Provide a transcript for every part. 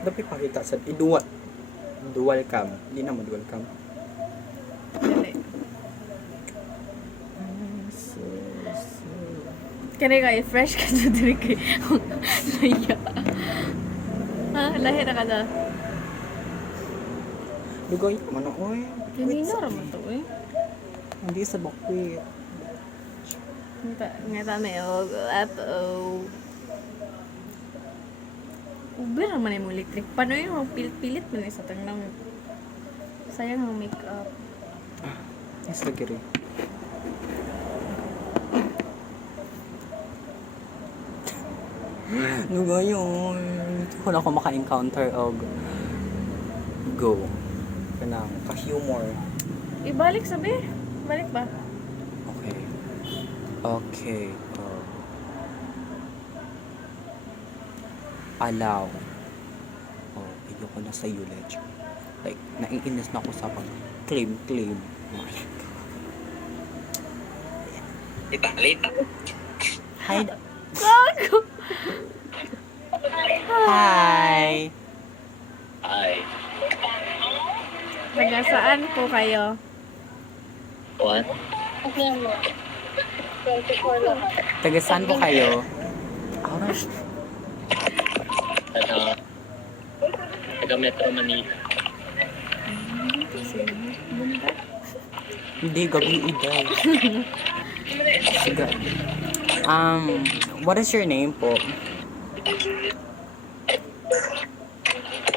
Dapat pakita sa dual. Dual cam. Hindi naman dual cam. Dali. Kani kay fresh ka sa diri kay. Laya. Ha, lahi na ka na. Dugay, mano oy. Kanina raman to eh. Hindi sa bakwit. Ngeta na yung ato. Uber naman yung electric. Paano yung pilit-pilit mo sa tangnang. Sayang ang make-up. Yes, lagi rin. Dugay yun. Kung ako maka-encounter og go. Kanang ka-humor. Ibalik sabi. Balik ba? Okay. Okay. Allow. Ayoko na sa eulogy. Like, naiinis na ako sa pag-claim. Oh my God. Lita. Hi. Gago! Hi. Hi. Taga saan po kayo? What? Taga saan po kayo? Orange. Taga Metro Manila. Hindi, gabi iday. Sige. What is your name po?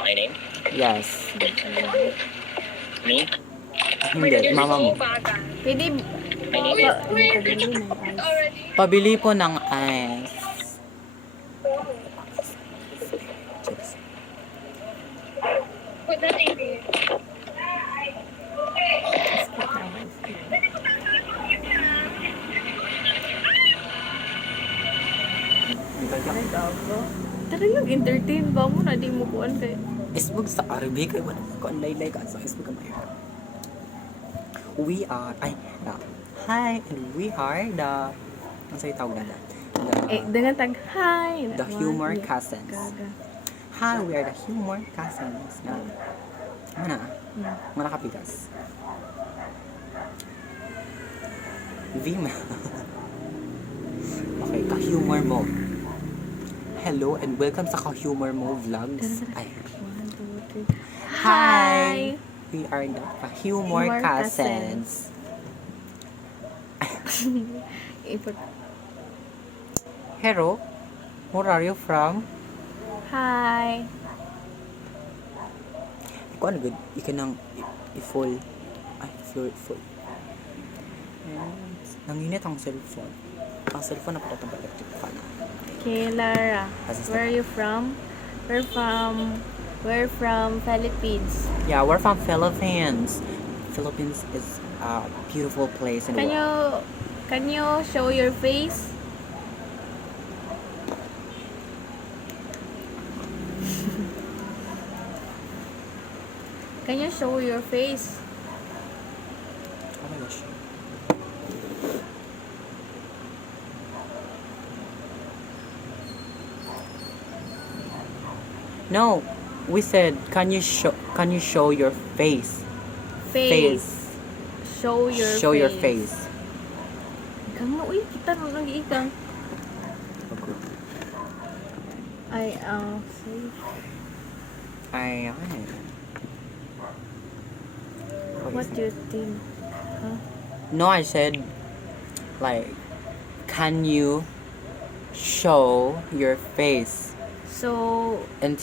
My name? Yes. Me? Hindi, mama mo. Pwede My name is... Pabili po ng ice. Chips. Ay, gago. Tara yung entertain ba mo na di mo kuan kay. Isbog sa RB kay wala ko ang laylay ka sa isbog ka mayor. We are hi, and we are the ang sa'yo tawag na Dengan tag hi. The humor cousins. Gaga. Hi, we are the humor cousins. Mana? Mana kapitas. Vima. Okay, ka-humor mo. Hello and welcome sa ka-humor mo vlogs. Ay. 1, 2, 3. Hi! We are the ka-humor Humor cousins. Hello? Where are you from? Hi. Ikaw ano good? Ika nang i-full. Ay, full. And, nanginit ang cellphone. Ang cellphone na pala itong electric fan. Okay, Lara. Where are you from? We're from Philippines. Yeah, we're from Philippines. Philippines is a beautiful place in the world. Can you show your face? Can you show your face? Oh my gosh. No, we said, can you show your face? Face. Show your Show face. your face. Kang na, uy, kita na lang ikang. Ay, say. Ay. What do you think? Huh? No, I said, like, can you show your face? So, And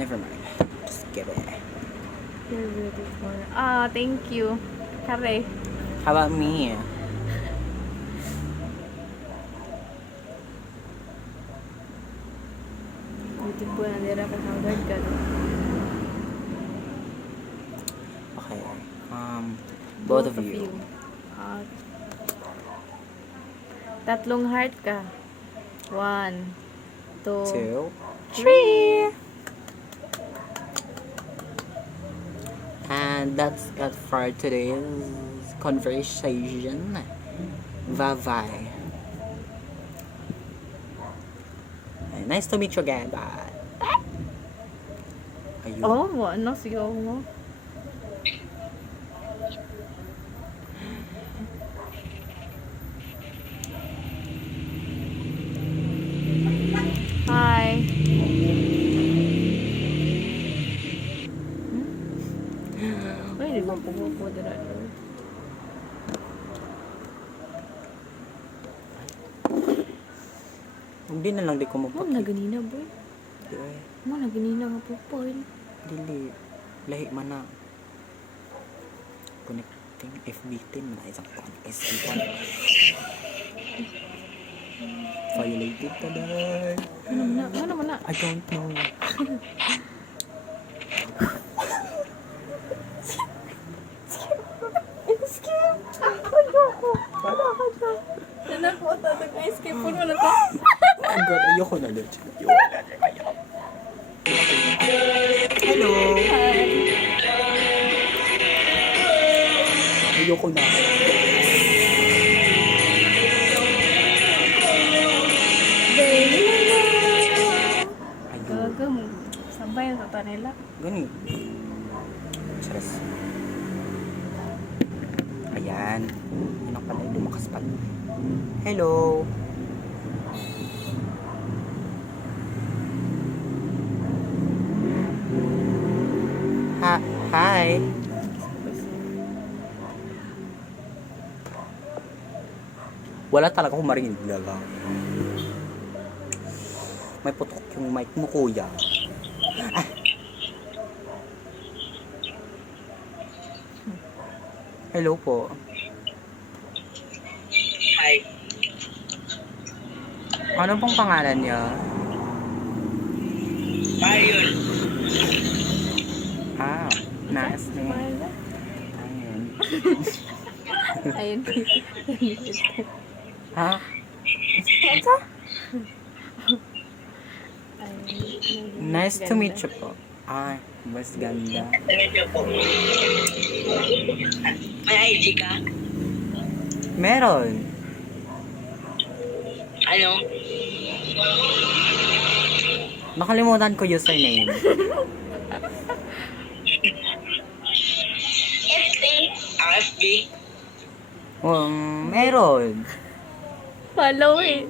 never mind. Just give it. you're beautiful. Thank you. Kare. How about me? Beautiful na dira ka hagad ka. Okay. Both of you. Tatlong heart ka. 1, 2, 2, 3. and that's it for today's conversation. Vavai. Nice to meet you again. Bye. Ayun. Oh, ano sigaw mo? Hi. Ay, di ba pupupo dira? Hindi na lang di ko Mo mapakita. na ganina, boy. Mo na ganina nga pupoy. Dili. Lahi man na. Connecting FB10 na isang pan. SB1. Violated ka dahil. Ano man na? I don't know. Escape! Ayoko! Wala ka siya. Nanako, tatag-escape po na to. Oh God, ayoko na legit. Hello! Ayoko na. Ayoko. Gaga mo. Sabay ang tata nila. Gani. Stress. Ayan. Yan ang pala. Lumakas pala. Hello! Hi! Wala talaga akong marinig talaga. May putok yung mic mo, kuya. Ah. Hello po. Hi. Ano pong pangalan niya? Marion. Ah, nice name. Ayan. Ayun. Ha? Nice to meet you po. Ay, mas ganda. Medyo po. May ID ka? Meron. Ano? Nakalimutan ko username. FB. FB? Meron. Follow eh.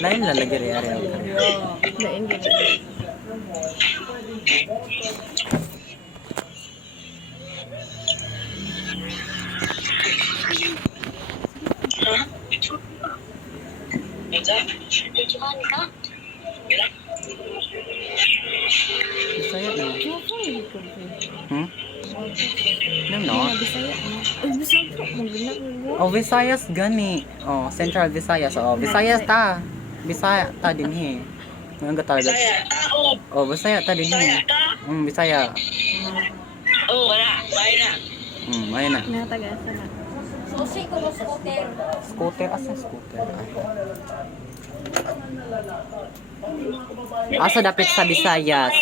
Lain lalagyan rin. Lain gina. Bisaya na. Hmm? Ano no? Bisaya mo. Ay, Bisaya mo. Maganak mo. Oh, Visayas gani. Oh, Central Visayas. Oh, Visayas ta. Bisaya ta din he. Ngayon ka talaga. Oo. Oh, Bisaya ta din he. Bisaya. Oo, wala. Bahay na. Ayun na. Natagasa na. Scooter, asa scooter? Asa dapit sa Visayas?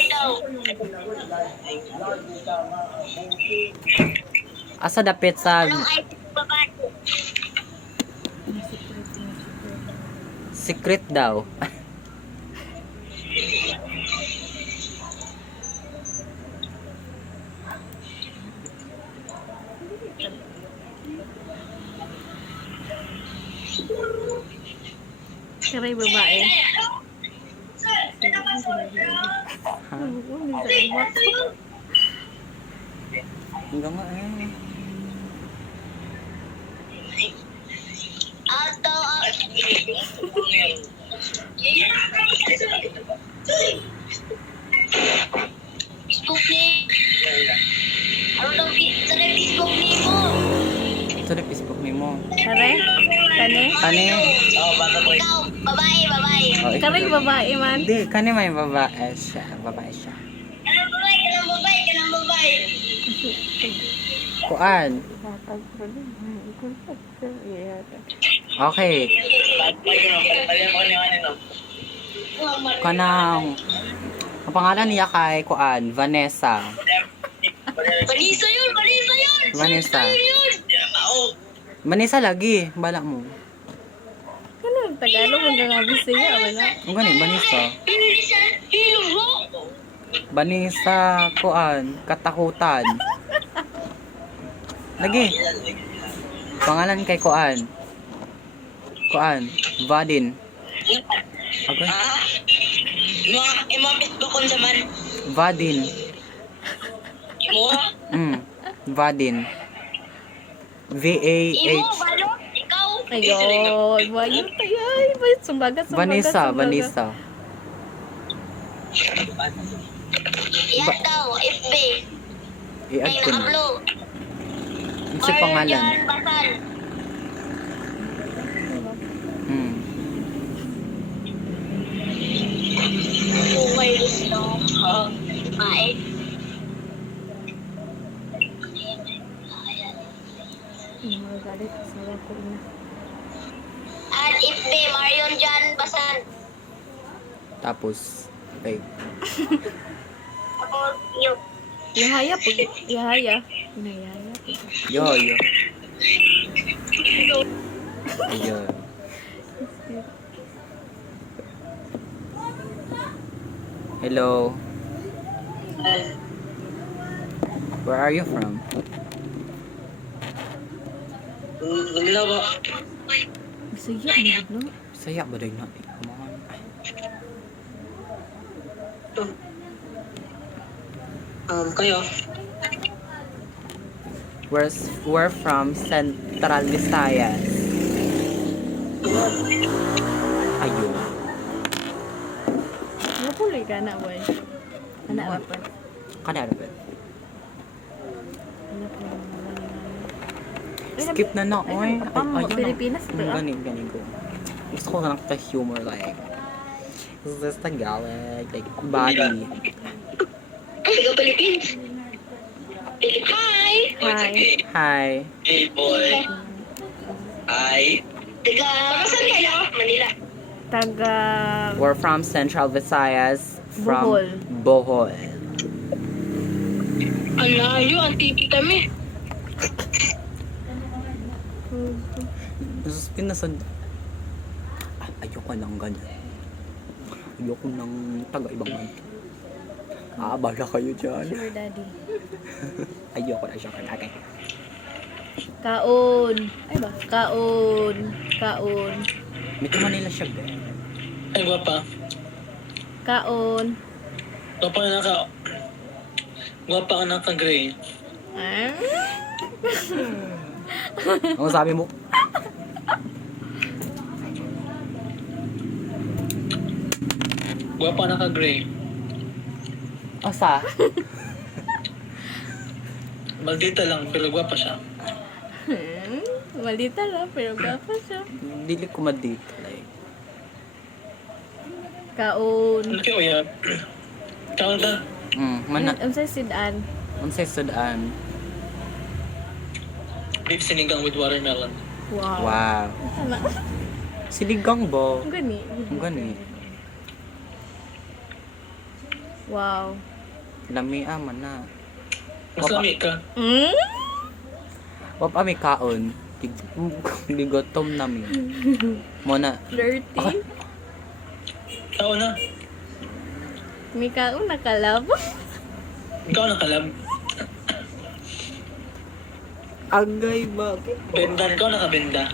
Asa dapit sa secret daw. Karay babae. Hanggang nga eh. Facebook ni. Ano daw Facebook ni mo? Ito na Facebook ni mo. Karay? Kani? Kani? Oo, baka boy. Ikaw, babae. Oh, ikaw. Karay babae man. Hindi, kani may babae siya. Babae siya. Kanang babae. Kuan. Okay. Pagpalihan mo kanina. Kanang ang pangalan niya kay Kuan, Vanessa. Vanessa yun! Vanessa yun! Vanessa. Yun! Vanessa lagi. Bala mo. Ano ang Tagalog hanggang abis siya, wala. Ang gani, Vanessa. Vanessa! Hilo! Vanessa, kuan, katakutan. Lagi. Pangalan kay kuan. Kuan, Vadin. Okay. Imo Facebook kon sa man. Vadin. Imo? Vadin. Imo, V-A-H. Valo? Ikaw? Ayun, bayot tayo. Ay, bayot. Sumbagat, Vanessa, Vanessa. Yan daw, FB. I-add Ay, ko na. na-upload. Ano sa pangalan? Arjan Basal. Bukay gusto. Kain. Magalit. Sawa ko na. At FB, Marion Jan Basal. Tapos, okay. Ako, yun. Yahaya po. Yahaya. Yahaya po. Yo. Yo. Hello. Where are you from? Wala ba? Bisaya, magod no? Saya ba rin natin? Come on. Kayo? We're from Central Visayas. Ayun. Napuloy ka na, boy. Anak What? apa? Kanara ba? Anak pa Skip na na, oy. Ay, Pilipinas ito, ah. Gani ko. Gusto ko lang ta humor like. Is this Tagalog? Like, body. Taga Philippines. Hi! Hi. Hi. Hey boy. Hi. Taga... Saan kayo? Manila. Taga... We're from Central Visayas. From Bohol. Bohol. Ang layo, antiki kami. Nasuspin na sand... Ayoko lang ganyan. Ayoko ng taga-ibang banto. Bahala kayo dyan. Sugar daddy. Ayoko na siya. Okay. Kaon. Ay ba? Kaon. Kaon. Medyo Manila siya, be. Ay, guwapa. Kaon. Guwapa ka naka... Guwapa ka naka-gray. Ah? Ano sabi mo? Guwapa ka naka-gray. Asa? Maldita lang, pero guwapa siya. Malita lang, pero gapa siya. Dili ko madito. Like, Kaon. Ano kayo, ya? Kaon ta? mana. Ang say sidan. Unsay sudan? Beef sinigang with watermelon. Wow. Wow. Ano? Siligang ba? Ang gani. Ang gani. Wow. Lamia man na. Mas lami ka. Mm? Wap ami kaon. Ligotom nami. Mo na. Dirty. Kaon na. May kaon nakalab. Ikaw nakalab. Agay ba? Benda, ikaw nakabenda.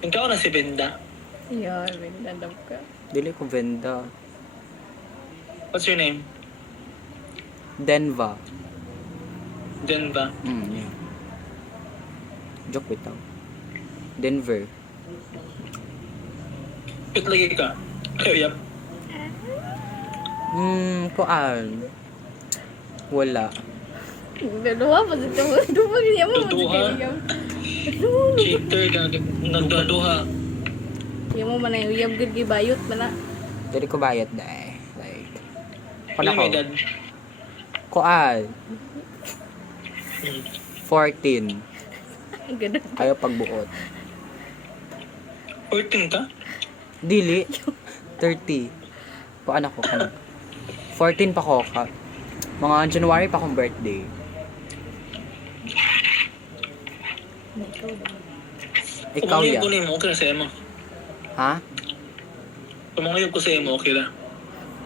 Ikaw na si Benda. Yan, may nanap ka. Dili ko venda. What's your name? Denva. Denva. Yeah. Joke bitaw. Denver. Pit lagi ka. Kayo, yap. Kuan. Wala. Dalawa pa sa ito. Duwa niya mo. Duduha? Cheater ka. Nagduha. Yung mo man ay uyab gud gibayot man na. Dili ko bayad dai. Like, Ano ko. may dad? Kuan. 14. Ang ganun. Kayo pagbuot. 14 ka? Dili. 30. Kuan ako kanang 14 pa ko. Mga January pa akong birthday. Ikaw ba? Ikaw Kumangayog ya. ko na mo, okay na sa'yo mo. Ha? Kumangayog ko sa'yo mo, okay na.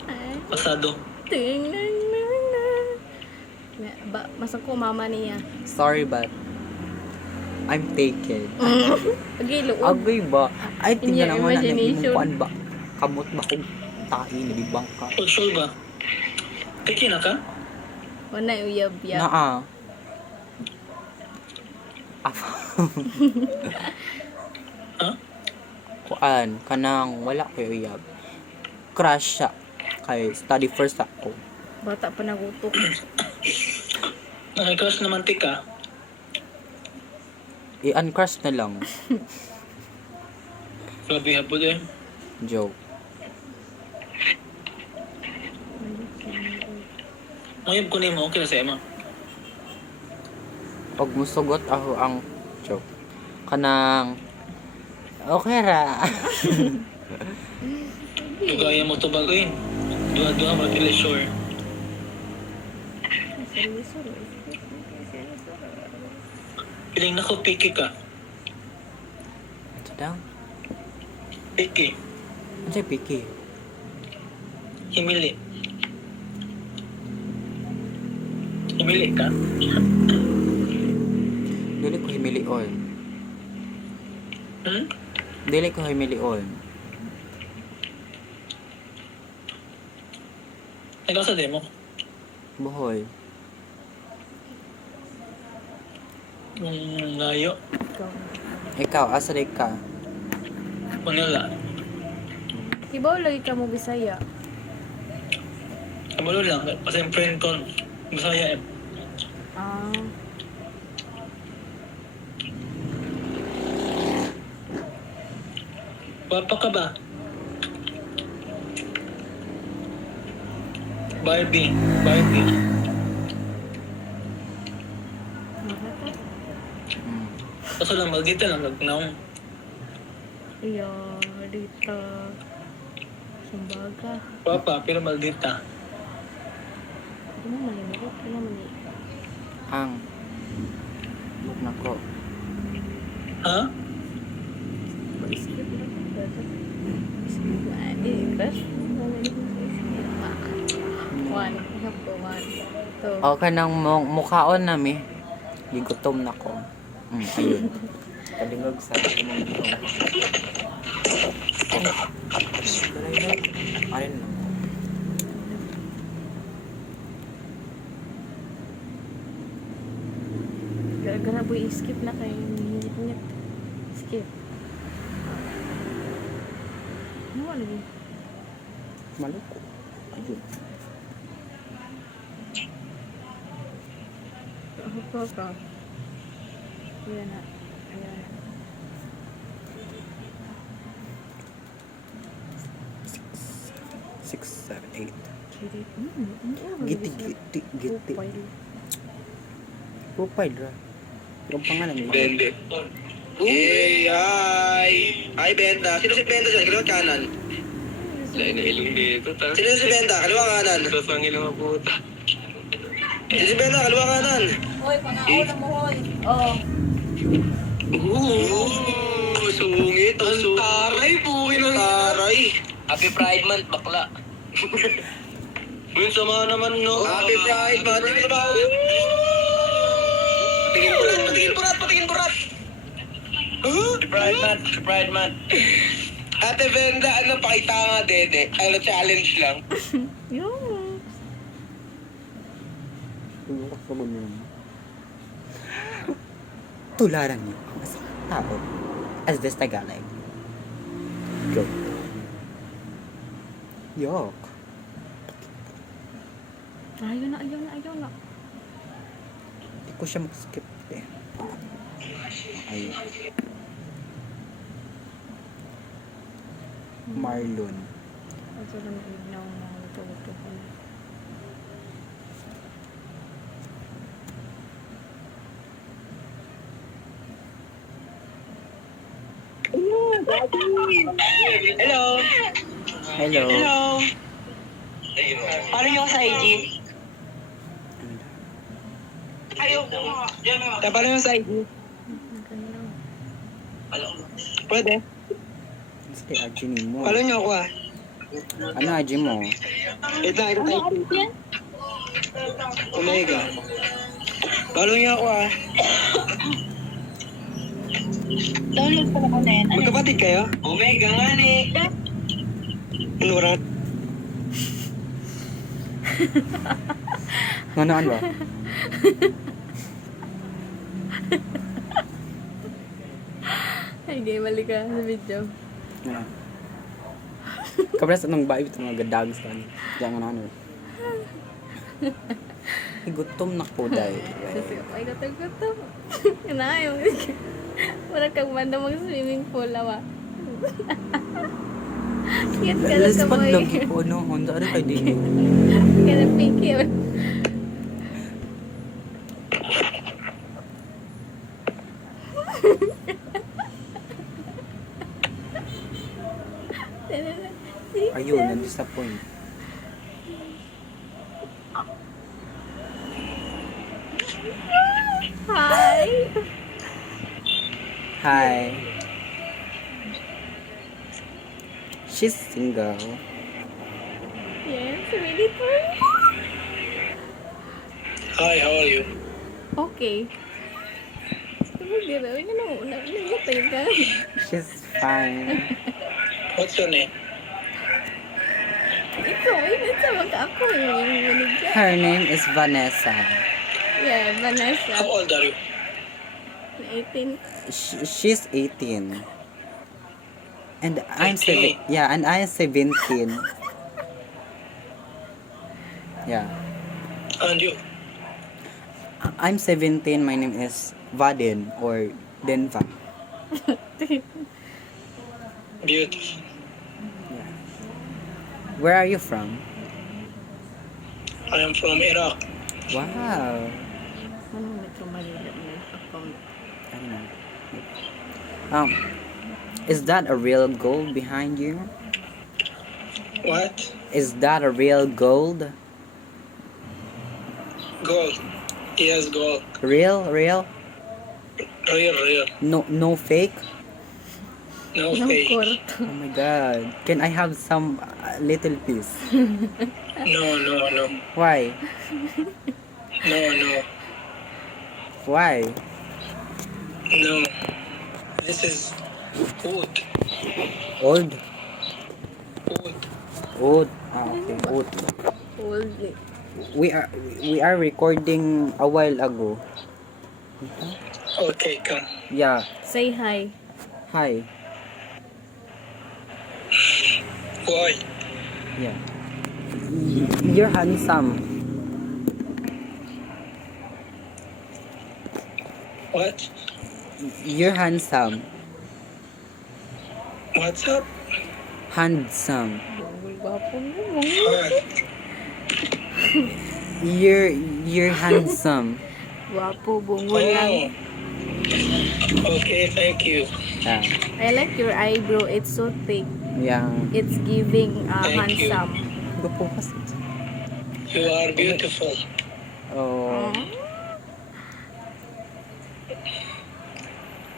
Ay, Pasado. tingnan na. Masang ko mama niya. Sorry but I'm taken. Pagi luod. Agay ba? Ay, In tingnan your naman na imagination. nagimungkuan ba? Kamot ba kung tahi, nabibang ka? Oh, sure ba? Piki na ka? Wala uyab-yab. Naa. Ha? Kuan, kanang wala ko uyab. Crush siya. Kay study first ako. Bata pa nagutok. Nakikrush na mantika. I-uncrush na lang. Grabe hapon eh. Joke. Mayroon ko na mo, okay na sa'yo mo. Pag musugot ako ang joke. Kanang okay ra. Tugaya mo to bagay. Duha-duha mo pila sure. Piling na ko, piki ka. Ito daw. Piki. Ano siya piki? Himili. Himili ka? Dili ko himili on. Hmm? Dili ko himili on. Ikaw sa demo? Buhoy. Layo. Ikaw, asa rin ka? Manila. Ibaw lagi ka mo Bisaya. Kabalo lang. Kasi yung friend ko, masaya eh. Ah. Papa ka ba? Barbie. Barbie. Hmm. Kaso lang, magdita lang, magnaong. Iya, dito. Sumbaga. Papa, pero maldita. Ano man yun? Ano man yun? Ang. Nako. Ha? Skip na. Skip na. Crush. One. Ihap ko. One. Two. O ka nang mukhaon na mi. Gigutom na ko. Ayun. Kalingog sa mong gutom. Ayun na. Gara-gara boy, skip na kayo. Ngit-ngit. Skip. Ano lagi? Maluko. Ayun. Ako ka. Ayan na. Ayan na. Six, seven, eight. Giti. Giti. Profile ra. Yung pangalan mo. Bende. Hey, hi! Hi, Benda. Sino si Benda dyan? Kaliwa kanan. Lain na ilong dito, ta. Sino si Benda? Kaliwa kanan. Tapos ang ilong ang puta. Sino si Benda? Kaliwa kanan. Sungit. Ang taray, puwi ng taray. Happy Pride Month, bakla. Yun sama naman, no? Happy Pride, man. Tingin ba? Patingin burat, patingin burat, patingin burat. Happy Pride Month, Happy Pride Month. Ate Benda, ano, pakita nga, dede. Ano, challenge lang. Yung. Tularan niyo ang isang tao as this Tagalog. Go. Yok. Ayaw na, ayaw na, ayaw na. Hindi ko siya mag-skip eh. Ayun. Marlon. Ito lang ignaw na ito ko na. Hello. Hello. Hello. Follow nyo ako sa IG. Follow nyo sa IG. Pwede. Sige, Arjun mo. Follow nyo ako ah. Ano Arjun mo? Ito sa IG. Omega. Follow nyo ako ah. Download ko na yan. Magkapatid kayo? Omega nga ni. Ano rat? Nanoan ba? Ay, gay, mali ka sa video. Ano? Kabras anong bayo ito mga gadags ka. Diyan ano. Gutom na po dahil. Kasi, ay, gutom. Kanayo. Wala kang manda mag-swimming pool, awa. Cute ka lang Let's ka, put boy. lagi po, no? Honda, ano kayo din? Kaya pink yun. Ayun, na-disappoint. Hi! Hi. She's single. Yes, ready for you? Hi, how are you? Okay. Sabi ka na, nagutay ka. She's fine. What's your name? Ikaw, sa mga ako yung manigyan. Her name is Vanessa. Yeah, Vanessa. How old are you? 18. She's 18. And I'm 18. and I'm 17. Yeah. And you? I'm 17. My name is Vaden or Denva. Beautiful. Yeah. Where are you from? I am from Iraq. Wow. Ano Metro Manila na account? I don't know. Is that a real gold behind you? What? Is that a real gold? Gold. Yes, gold. Real? Real. No fake? No Anong fake. kwarto? Oh my god. Can I have some little piece? No. Why? No. Why? No. This is wood. Old? Wood. Old. Ah, okay. Old. Holy. We are recording a while ago. Okay, come. Yeah. Say hi. Hi. Why? Yeah. You're handsome. What? You're handsome. What's up? Handsome. Gwapo mo. Hi. You're handsome. Gwapo, bungol lang. Okay, thank you. Yeah. I like your eyebrow. It's so thick. Yeah. It's giving Thank you. handsome. Go po kasi. You are beautiful. Oh.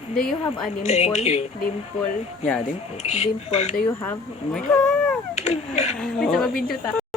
Do you have a dimple? Thank you. Dimple. Yeah, din po. Dimple. Do you have? Oh my God. May sa video ta.